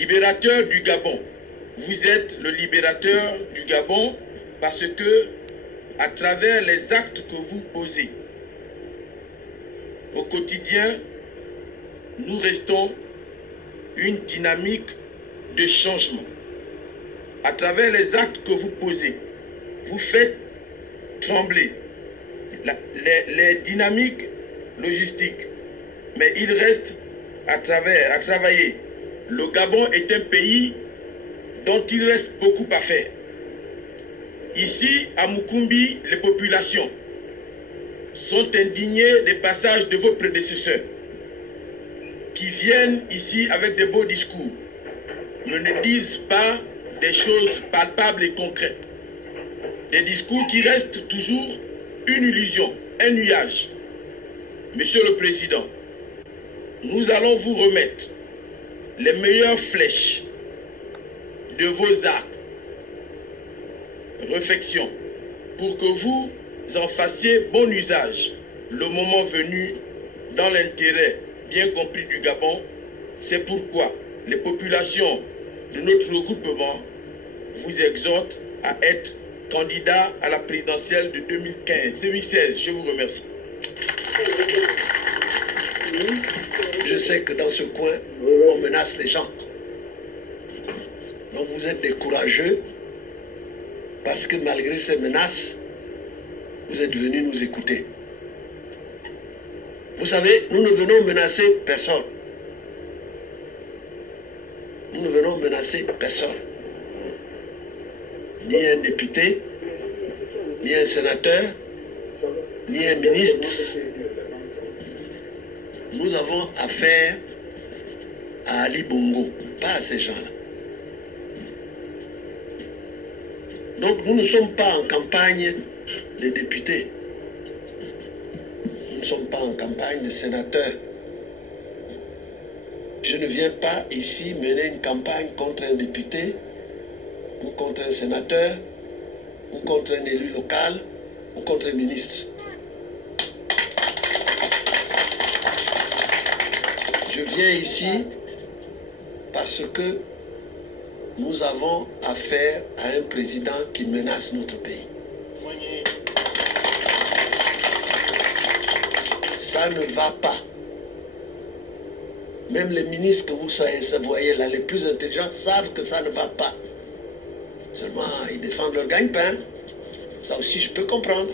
libérateur du Gabon. Vous êtes le libérateur du Gabon parce que, à travers les actes que vous posez au quotidien, nous restons une dynamique de changement. À travers les actes que vous posez, vous faites trembler les dynamiques logistiques. Mais il reste à travailler. Le Gabon est un pays dont il reste beaucoup à faire. Ici, à Mukumbi, les populations sont indignées des passages de vos prédécesseurs qui viennent ici avec de beaux discours, mais ne disent pas des choses palpables et concrètes. Des discours qui restent toujours une illusion, un nuage. Monsieur le Président, nous allons vous remettre les meilleures flèches de vos actes, réflexions, pour que vous en fassiez bon usage le moment venu dans l'intérêt bien compris du Gabon. C'est pourquoi les populations de notre regroupement vous exhortent à être candidat à la présidentielle de 2016. Je vous remercie. Je sais que dans ce coin, on menace les gens. Donc vous êtes des courageux parce que malgré ces menaces, vous êtes venus nous écouter. Vous savez, nous ne venons menacer personne. Nous ne venons menacer personne. Ni un député, ni un sénateur, ni un ministre. Nous avons affaire à Ali Bongo, pas à ces gens-là. Donc nous ne sommes pas en campagne de députés. Nous ne sommes pas en campagne de sénateurs. Je ne viens pas ici mener une campagne contre un député, ou contre un sénateur, ou contre un élu local, ou contre un ministre. Je viens ici parce que nous avons affaire à un président qui menace notre pays. Ça ne va pas. Même les ministres que vous voyez là, les plus intelligents, savent que ça ne va pas. Seulement, ils défendent leur gagne-pain. Ça aussi, je peux comprendre.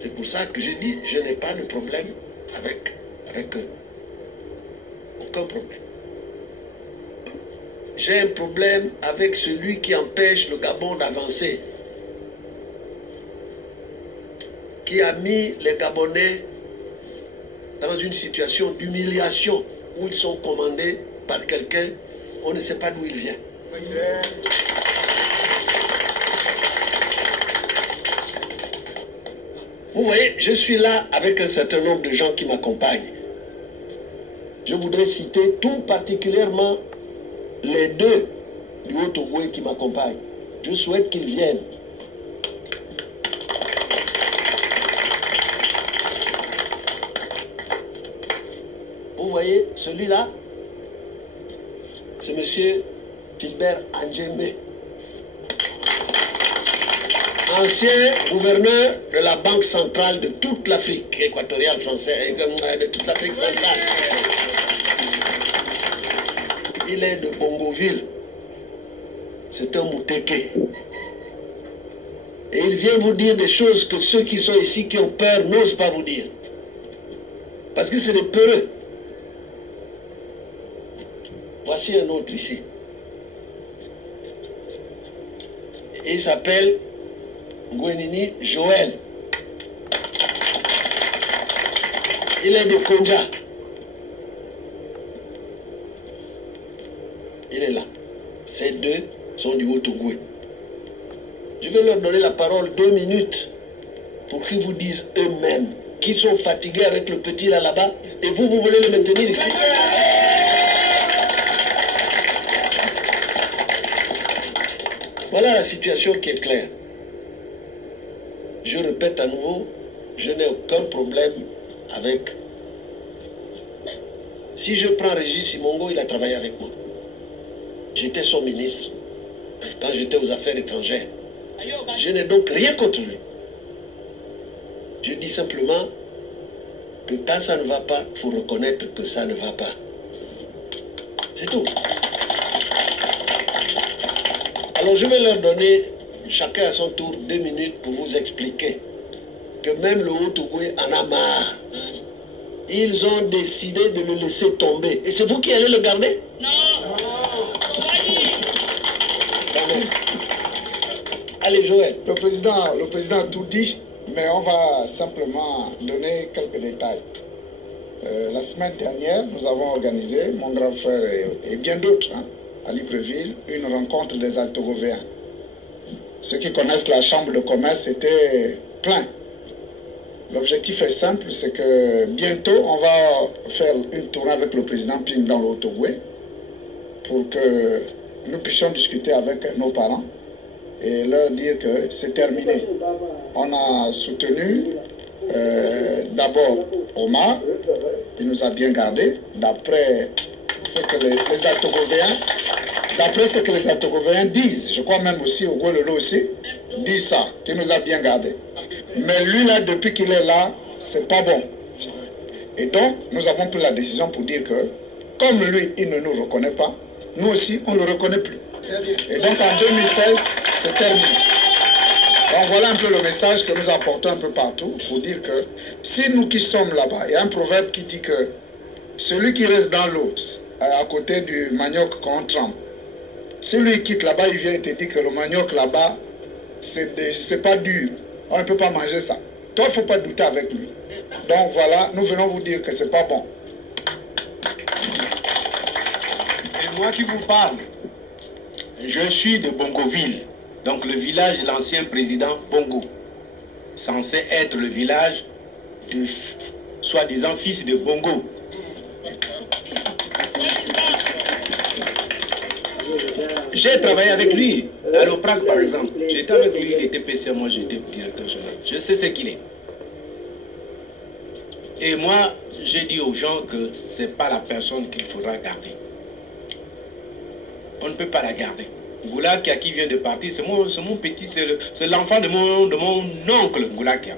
C'est pour ça que je dis, je n'ai pas de problème avec eux. Aucun problème. J'ai un problème avec celui qui empêche le Gabon d'avancer, qui a mis les Gabonais dans une situation d'humiliation où ils sont commandés par quelqu'un, on ne sait pas d'où il vient. Vous voyez, je suis là avec un certain nombre de gens qui m'accompagnent. Je voudrais citer tout particulièrement les deux du Haut-Ogooué qui m'accompagnent. Je souhaite qu'ils viennent. Vous voyez, celui-là, c'est M. Philbert Anjembe, ancien gouverneur de la Banque centrale de toute l'Afrique équatoriale française, de toute l'Afrique centrale. Il est de Bongoville. C'est un Mouteke. Et il vient vous dire des choses que ceux qui sont ici, qui ont peur, n'osent pas vous dire. Parce que c'est des peureux. Voici un autre ici. Il s'appelle Gwenini Joël. Il est de Konja. Il est là. Ces deux sont du Haut-Ogooué. Je vais leur donner la parole 2 minutes pour qu'ils vous disent eux-mêmes qu'ils sont fatigués avec le petit là-bas et vous voulez le maintenir ici. Voilà la situation qui est claire. Je répète à nouveau, je n'ai aucun problème avec... Si je prends Régis Simongo, il a travaillé avec moi. J'étais son ministre quand j'étais aux affaires étrangères. Je n'ai donc rien contre lui. Je dis simplement que quand ça ne va pas, il faut reconnaître que ça ne va pas. C'est tout. Alors je vais leur donner, chacun à son tour, 2 minutes pour vous expliquer que même le Haut-Ogooué en a marre. Ils ont décidé de le laisser tomber. Et c'est vous qui allez le garder? Non. Allez, Joël. Le président a tout dit, mais on va simplement donner quelques détails. La semaine dernière, nous avons organisé, mon grand frère et bien d'autres, à Libreville, une rencontre des Altogovéens. Ceux qui connaissent la chambre de commerce était plein. L'objectif est simple, c'est que bientôt, on va faire une tournée avec le président Ping dans le Haut-Ogooué pour que nous puissions discuter avec nos parents et leur dire que c'est terminé. On a soutenu d'abord Omar, qui nous a bien gardés, d'après ce que les Altogovéens disent. Je crois même aussi au Gololo aussi, dit ça, qui nous a bien gardés. Mais lui là, depuis qu'il est là, c'est pas bon. Et donc, nous avons pris la décision pour dire que, comme lui, il ne nous reconnaît pas, nous aussi, on ne le reconnaît plus. Et donc, en 2016, c'est terminé. Donc, voilà un peu le message que nous apportons un peu partout pour dire que, si nous qui sommes là-bas, il y a un proverbe qui dit que celui qui reste dans l'eau, à côté du manioc qu'on trempe, si lui quitte là-bas, il vient et te dit que le manioc là-bas, c'est pas dur. On ne peut pas manger ça. Toi, il ne faut pas douter avec lui. Donc voilà, nous venons vous dire que ce n'est pas bon. Et moi qui vous parle, je suis de Bongoville, donc le village de l'ancien président Bongo, censé être le village du soi-disant fils de Bongo. J'ai travaillé avec lui, à l'OPRAC par exemple. J'étais avec lui, il était PC, moi j'étais directeur général. Je sais ce qu'il est. Et moi, j'ai dit aux gens que ce n'est pas la personne qu'il faudra garder. On ne peut pas la garder. Ngoulakia qui vient de partir, c'est mon petit, c'est l'enfant de mon oncle Ngoulakia.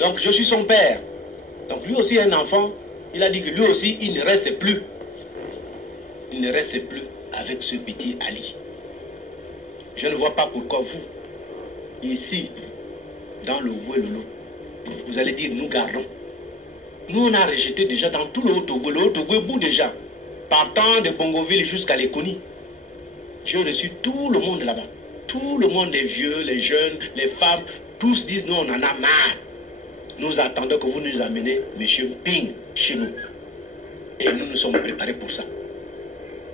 Donc je suis son père. Donc lui aussi un enfant, il a dit que lui aussi il ne reste plus. Il ne reste plus avec ce petit Ali. Je ne vois pas pourquoi vous, ici, dans le Ouélolo, vous allez dire nous gardons. Nous on a rejeté déjà dans tout le Haut-Ogooué. Le Haut-Ogooué bout déjà. Partant de Bongoville jusqu'à Lekoni. J'ai reçu tout le monde là-bas. Tout le monde, les vieux, les jeunes, les femmes, tous disent nous on en a marre. Nous attendons que vous nous amenez M. Ping chez nous. Et nous nous sommes préparés pour ça.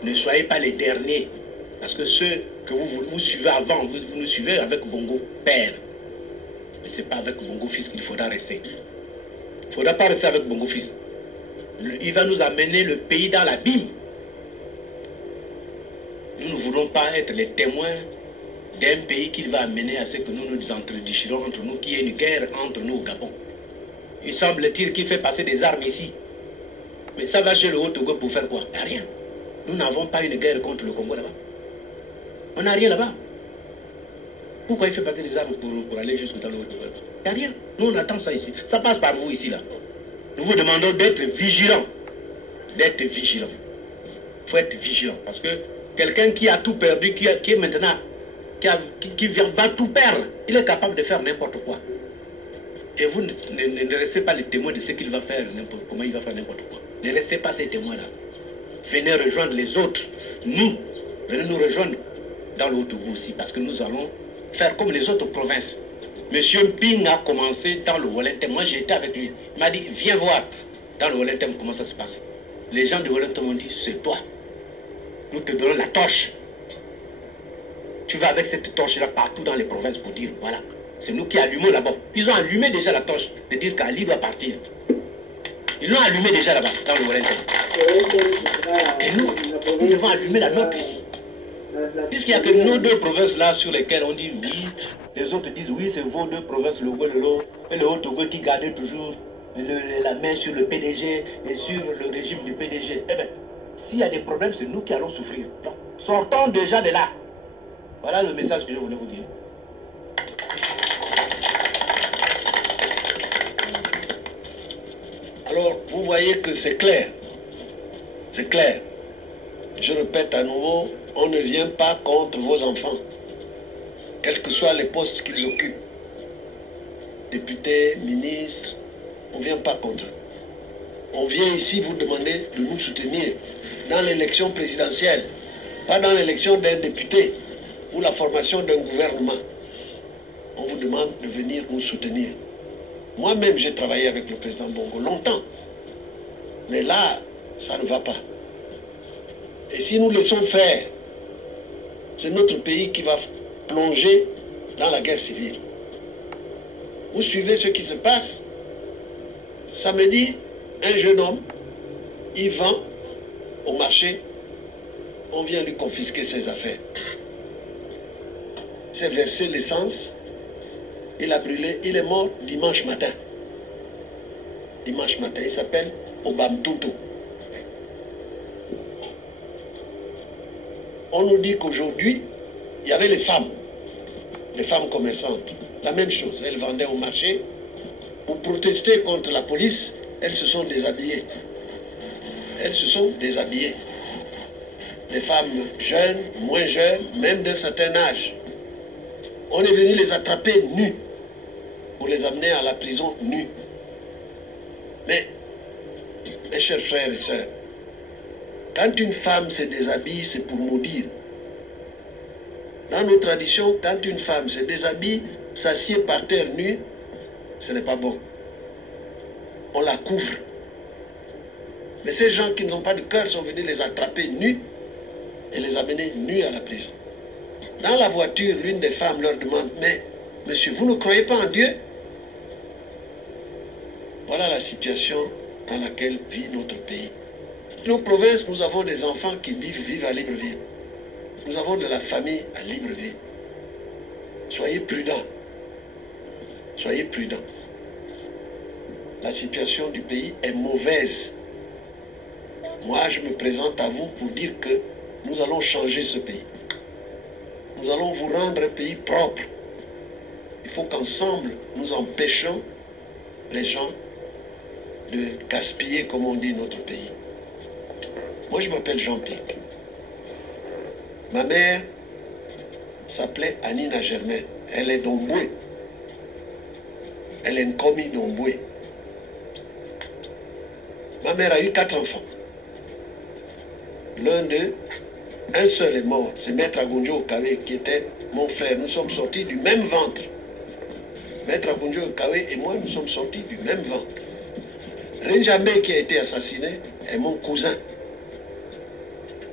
Ne soyez pas les derniers. Parce que ceux que vous suivez avant, vous nous suivez avec Bongo père. Mais ce n'est pas avec Bongo fils qu'il faudra rester. Il ne faudra pas rester avec Bongo fils. Il va nous amener le pays dans l'abîme. Nous ne voulons pas être les témoins d'un pays qu'il va amener à ce que nous nous entredichirons entre nous, qu'il y ait une guerre entre nous au Gabon. Il semble-t-il qu'il fait passer des armes ici. Mais ça va chez le Haut-Togo pour faire quoi? Il n'y a rien. Nous n'avons pas une guerre contre le Congo là-bas. On n'a rien là-bas. Pourquoi il fait passer des armes pour aller jusque dans le Haut-Togo? Il n'y a rien. Nous on attend ça ici. Ça passe par vous ici là. Nous vous demandons d'être vigilants. D'être vigilants. Il faut être vigilant. Parce que quelqu'un qui a tout perdu, qui est maintenant, qui va tout perdre, il est capable de faire n'importe quoi. Et vous ne restez pas les témoins de ce qu'il va faire, comment il va faire n'importe quoi. Ne restez pas ces témoins-là. Venez rejoindre les autres. Nous, venez nous rejoindre dans le Haut-Ogooué aussi, parce que nous allons faire comme les autres provinces. Monsieur Ping a commencé dans le Wellington. Moi, j'ai été avec lui. Il m'a dit, viens voir dans le Wellington comment ça se passe. Les gens de Wellington m'ont dit, c'est toi. Nous te donnons la torche. Tu vas avec cette torche-là partout dans les provinces pour dire, voilà, c'est nous qui allumons là-bas. Ils ont allumé déjà la torche de dire qu'Ali doit partir. Ils l'ont allumé déjà là-bas, dans le Wellington. Et nous devons allumer la nôtre ici. Puisqu'il n'y a que nos deux provinces là sur lesquelles on dit oui, les autres disent oui, c'est vos deux provinces, le Ouélolo et le Haut-Togo qui gardaient toujours la main sur le PDG et sur le régime du PDG. Eh bien, s'il y a des problèmes, c'est nous qui allons souffrir. Donc, sortons déjà de là. Voilà le message que je voulais vous dire. Alors, vous voyez que c'est clair. C'est clair. Je répète à nouveau, on ne vient pas contre vos enfants, quels que soient les postes qu'ils occupent. Députés, ministres, on ne vient pas contre eux. On vient ici vous demander de nous soutenir dans l'élection présidentielle, pas dans l'élection d'un député ou la formation d'un gouvernement. On vous demande de venir nous soutenir. Moi-même, j'ai travaillé avec le président Bongo longtemps. Mais là, ça ne va pas. Et si nous laissons faire, c'est notre pays qui va plonger dans la guerre civile. Vous suivez ce qui se passe. Samedi, un jeune homme, il vend au marché, on vient lui confisquer ses affaires. C'est versé l'essence, il a brûlé, il est mort dimanche matin. Dimanche matin, il s'appelle Obamtutu. On nous dit qu'aujourd'hui, il y avait les femmes commerçantes. La même chose, elles vendaient au marché. Pour protester contre la police, elles se sont déshabillées. Elles se sont déshabillées. Les femmes jeunes, moins jeunes, même d'un certain âge. On est venu les attraper nus pour les amener à la prison nus. Mais, mes chers frères et sœurs, quand une femme se déshabille, c'est pour maudire. Dans nos traditions, quand une femme se déshabille, s'assied par terre nue, ce n'est pas bon. On la couvre. Mais ces gens qui n'ont pas de cœur sont venus les attraper nus et les amener nus à la prison. Dans la voiture, l'une des femmes leur demande, mais monsieur, vous ne croyez pas en Dieu? Voilà la situation dans laquelle vit notre pays. Dans nos provinces, nous avons des enfants qui vivent à Libreville. Nous avons de la famille à Libreville. Soyez prudents. Soyez prudents. La situation du pays est mauvaise. Moi, je me présente à vous pour dire que nous allons changer ce pays. Nous allons vous rendre un pays propre. Il faut qu'ensemble, nous empêchions les gens de gaspiller, comme on dit, notre pays. Moi, je m'appelle Jean-Pierre. Ma mère s'appelait Anina Germain. Elle est d'Omboué. Elle est une commis d'Omboué. Ma mère a eu 4 enfants. L'un d'eux, un seul est mort. C'est Maître Agunjo Okawe qui était mon frère. Nous sommes sortis du même ventre. Maître Agunjo Okawe et moi, nous sommes sortis du même ventre. Renjambe qui a été assassiné est mon cousin.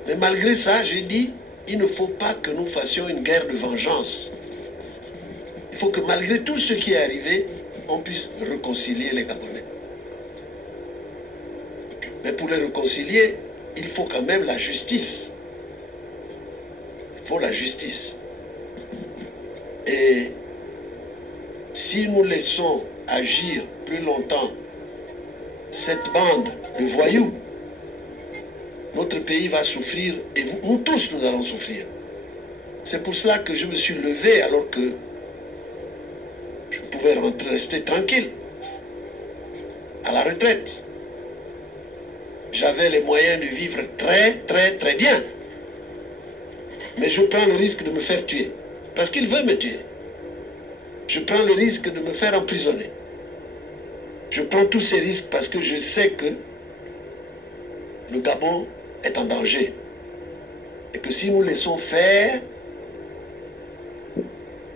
Mais malgré ça, j'ai dit, il ne faut pas que nous fassions une guerre de vengeance. Il faut que malgré tout ce qui est arrivé, on puisse réconcilier les Gabonais. Mais pour les réconcilier, il faut quand même la justice. Il faut la justice. Et si nous laissons agir plus longtemps cette bande de voyous, notre pays va souffrir et nous tous nous allons souffrir. C'est pour cela que je me suis levé alors que je pouvais rester tranquille à la retraite. J'avais les moyens de vivre très bien. Mais je prends le risque de me faire tuer. Parce qu'il veut me tuer. Je prends le risque de me faire emprisonner. Je prends tous ces risques parce que je sais que le Gabon est en danger. Et que si nous laissons faire,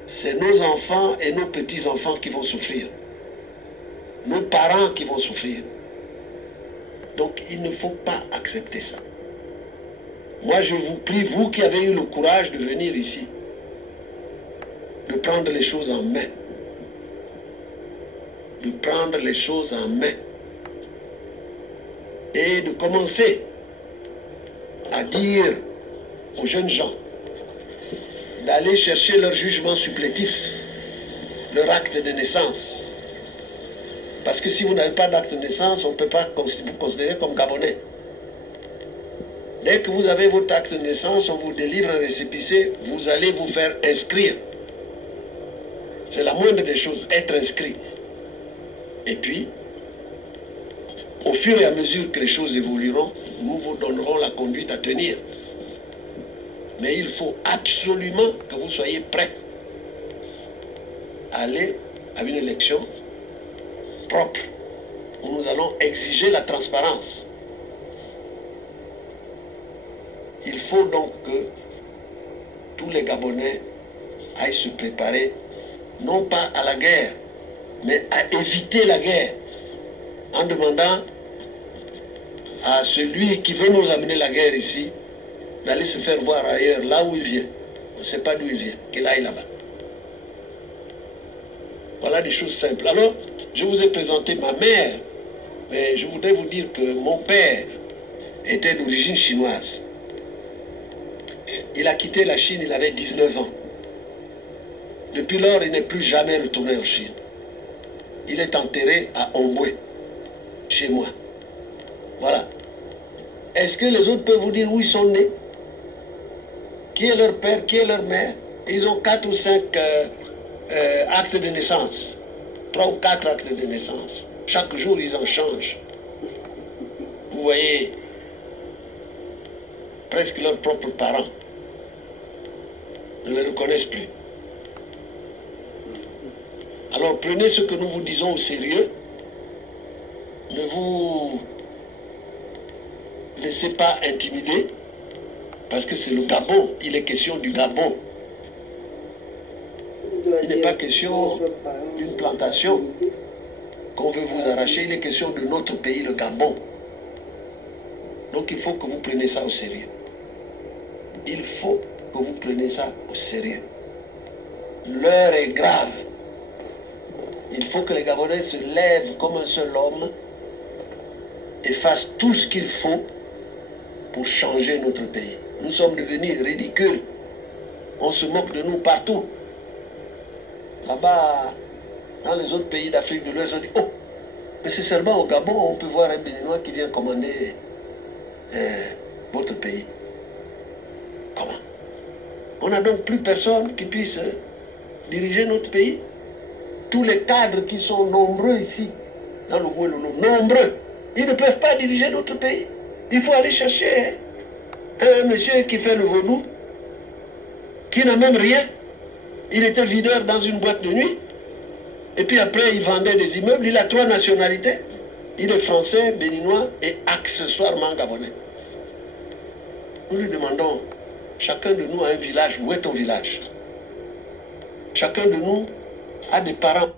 c'est nos enfants et nos petits-enfants qui vont souffrir. Nos parents qui vont souffrir. Donc il ne faut pas accepter ça. Moi je vous prie, vous qui avez eu le courage de venir ici, de prendre les choses en main. De prendre les choses en main. Et de commencer à dire aux jeunes gens d'aller chercher leur jugement supplétif, leur acte de naissance. Parce que si vous n'avez pas d'acte de naissance, on ne peut pas vous considérer comme Gabonais. Dès que vous avez votre acte de naissance, on vous délivre un récépissé, vous allez vous faire inscrire. C'est la moindre des choses, être inscrit. Et puis, au fur et à mesure que les choses évolueront, nous vous donnerons la conduite à tenir. Mais il faut absolument que vous soyez prêts à aller à une élection propre, où nous allons exiger la transparence. Il faut donc que tous les Gabonais aillent se préparer, non pas à la guerre, mais à éviter la guerre, en demandant à celui qui veut nous amener la guerre ici, d'aller se faire voir ailleurs, là où il vient. On ne sait pas d'où il vient, qu'il aille là-bas. Voilà des choses simples. Alors, je vous ai présenté ma mère, mais je voudrais vous dire que mon père était d'origine chinoise. Il a quitté la Chine, il avait 19 ans. Depuis lors, il n'est plus jamais retourné en Chine. Il est enterré à Omboué, chez moi. Voilà. Est-ce que les autres peuvent vous dire où ils sont nés? Qui est leur père, qui est leur mère? Ils ont 4 ou 5 actes de naissance. 3 ou 4 actes de naissance. Chaque jour, ils en changent. Vous voyez, presque leurs propres parents ne les reconnaissent plus. Alors prenez ce que nous vous disons au sérieux. Ne vous laissez pas intimider, parce que c'est le Gabon. Il est question du Gabon. Il n'est pas question d'une plantation qu'on veut vous arracher. Il est question de notre pays, le Gabon. Donc il faut que vous preniez ça au sérieux. Il faut que vous preniez ça au sérieux. L'heure est grave. Il faut que les Gabonais se lèvent comme un seul homme et fassent tout ce qu'il faut pour changer notre pays. Nous sommes devenus ridicules. On se moque de nous partout. Là-bas, dans les autres pays d'Afrique de l'Ouest, on dit « Oh, mais c'est seulement au Gabon on peut voir un Béninois qui vient commander votre pays. » Comment? On n'a donc plus personne qui puisse diriger notre pays. Tous les cadres qui sont nombreux ici, dans le Ouelolo, nombreux, ils ne peuvent pas diriger notre pays. Il faut aller chercher un monsieur qui fait le vaudou, qui n'a même rien. Il était videur dans une boîte de nuit. Et puis après, il vendait des immeubles. Il a 3 nationalités. Il est français, béninois et accessoirement gabonais. Nous lui demandons, chacun de nous a un village. Où est ton village? Chacun de nous a des parents.